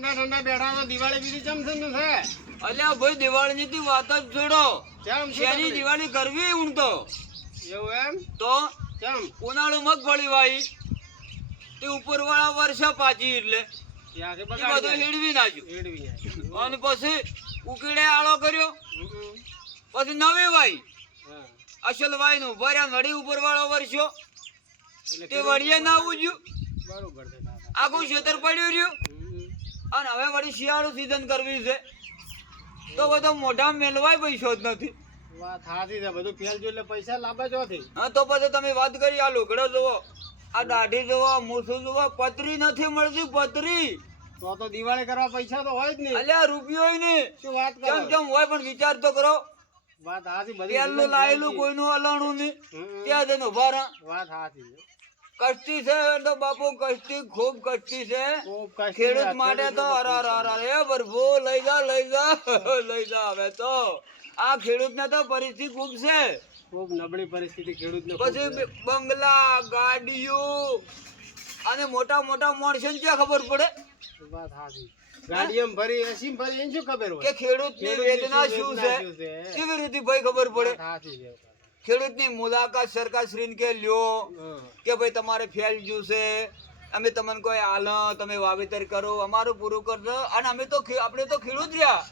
ઠંડા ઠંડા બેઠા તો દિવાળી બીજી ચમચમ છે. અલ્યા ભાઈ દિવાળીની તી વાત જ છોડો. કેમ શેની દિવાળી કરવી હું તો એવું એમ તો કેમ ઉનાળુ મગફળી વાવી તે ઉપરવાળા વર્ષા પાછી એટલે ત્યાંથી એ બધું બગાડી હેડવી નાખ્યું એડવી જાય. અને પછી ઉકેડે આળો કર્યો હમ. પછી નવી વાઈ હા. અસલ વાઈ નું ભર્યા વળી ઉપરવાળો વર્ષો એટલે તે વળીએ ના ઉજ્યું બરોબર છે દાદા. આખું ખેતર પડ્યું રહ્યું હમ. અને હવે વળી શિયાળુ સીઝન કરવી છે તો બધો મોઢા મેલવાય પૈસો જ નથી. વાત સાચી છે. બધું ફેલ જો એટલે પૈસા લાંબા જોથી. હા તો પછી તમે વાત કરી આ લુગડો જોવો આ દાઢી જોવો મૂછું જોવો પતરી નથી મળતી પતરી તો દિવાળી કરવા પૈસા તો હોય જ નહીં. અલ્યા રૂપિયો નહીં શું વાત કરો? કેમ કેમ હોય પણ વિચાર તો કરો વાત સાચી. બધી પેલું લાયેલું કોઈનું હલાણું નહીં હમ. ત્યાં જઈને ઉભા રહા વાત સાચી છે. કષ્ટી છે તો બાપુ કષ્ટી ખૂબ કષ્ટી છે ખૂબ કષ્ટી ખેડૂત છે. માટે તો અરે પ્રભુ લઈ જા લઈ જા લઈ જા હવે તો આ ખેડૂત ને તો પરિસ્થિતિ ખૂબ છે ખૂબ નબળી પરિસ્થિતિ ખેડૂતને ખૂબ પછી છે. બંગલા ગાડીઓ અને મોટા મોટા માણસો ને ક્યાં ખબર પડે વાત સાચી. ગાડીએમ ભરી એસીમ ભરી એને શું ખબર હોય કે ખેડૂતની વેદના શું છે કેવી રીતે ભાઈ ખબર પડે વાત સાચી છે. ખેડૂતની મુલાકાત સરકાર શ્રીને કે લ્યો હમ. કે ભાઈ તમારે ફેલ જ્યું છે અમે તમને કોઈ હાલ તમે વાવેતર કરો અમારું પૂરું કરજો અને અમે તો આપણે તો ખેડૂત રહ્યા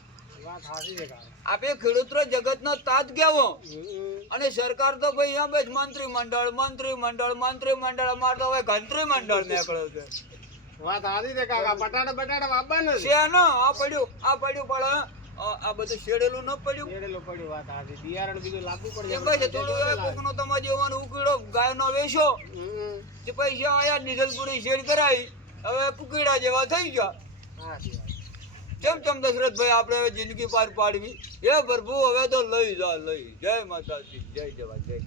વાત સાચી છે કાકા. આપણે ખેડૂત જગતનો તાજ કહેવો હમ. અને સરકાર તો ભાઈ એમ જ મંત્રીમંડળ અમારે તો હવે ગંત્રી મંડળ નીકળ્યું છે વાત સાચી છે કાકા. બટાટા વાવવાના છે. શેનો આ પડ્યું પણ આ બધું શેડેલું ન પડ્યું શેડેલું પડ્યું. વાત સાચી. બિયારણ બીજું લાવવું પડે. એમ કહે છે થોડું હવે કોકનો તમારે જેવાનો ઉકીડો ગાયનો વેચો હમ. તે પૈસા આયા ડીઝલપુરી શેડ કરાવી હવે કુકીડા જેવા થઈ ગયા સાચી વાત. ચમ દશરથભાઈ આપણે હવે જિંદગી પાર પાડવી હે પ્રભુ હવે તો લઈ જા લઈ જય માતાજી જય જવાન જય